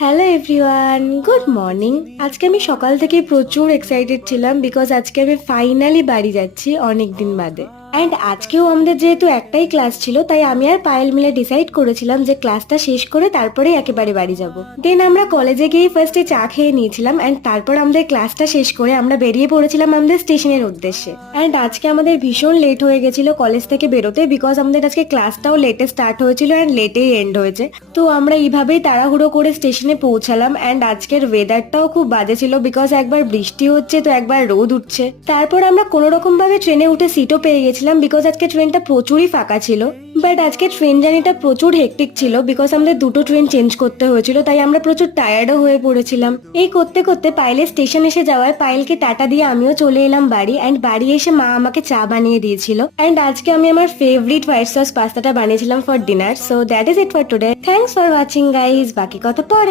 Hello everyone, good morning. আজকে আমি সকাল থেকে প্রচুর এক্সাইটেড ছিলাম বিকজ আজকে আমি ফাইনালি বাড়ি যাচ্ছি অনেক দিন বাদে। অ্যান্ড আজকেও আমাদের যেহেতু একটাই ক্লাস ছিল, তাই আমি আর পায়েল মিলে ডিসাইড করেছিলাম যে ক্লাসটা শেষ করে তারপরেই একেবারে বাড়ি যাব। দেন আমরা কলেজে গিয়ে ফার্স্টে চা খেয়ে নিয়েছিলাম অ্যান্ড তারপর আমাদের ক্লাসটা শেষ করে আমরা বেরিয়ে পড়েছিলাম আমাদের স্টেশনের উদ্দেশ্যে। অ্যান্ড আজকে আমাদের ভীষণ লেট হয়ে গেছিল কলেজ থেকে বেরোতে বিকজ আমাদের আজকে ক্লাসটাও লেটে স্টার্ট হয়েছিল অ্যান্ড লেটেই এন্ড হয়েছে। তো আমরা এইভাবেই তাড়াহুড়ো করে স্টেশনে পৌঁছালাম অ্যান্ড আজকের ওয়েদারটাও খুব বাজে ছিল বিকজ একবার বৃষ্টি হচ্ছে তো একবার রোদ উঠছে। তারপর আমরা কোনো রকম ভাবে ট্রেনে উঠে সিটও পেয়ে গেছিলাম বিকজ আজকে ট্রেনটা প্রচুরই ফাঁকা ছিল। বাট আজকে ট্রেন জার্নিটা প্রচুর হেক্টিক ছিল বিকজ আমাদের দুটো ট্রেন চেঞ্জ করতে হয়েছিল, তাই আমরা প্রচুর টায়ার্ডও হয়ে পড়েছিলাম। এই করতে করতে পায়েলের স্টেশন এসে যাওয়ায় পায়েলকে টাটা দিয়ে আমিও চলে এলাম বাড়ি অ্যান্ড বাড়ি এসে মা আমাকে চা বানিয়ে দিয়েছিল অ্যান্ড আজকে আমি আমার ফেভারিট হোয়াইট সস পাস্তাটা বানিয়েছিলাম for dinner. So that is it for today. Thanks for watching guys, বাকি কথা পরে।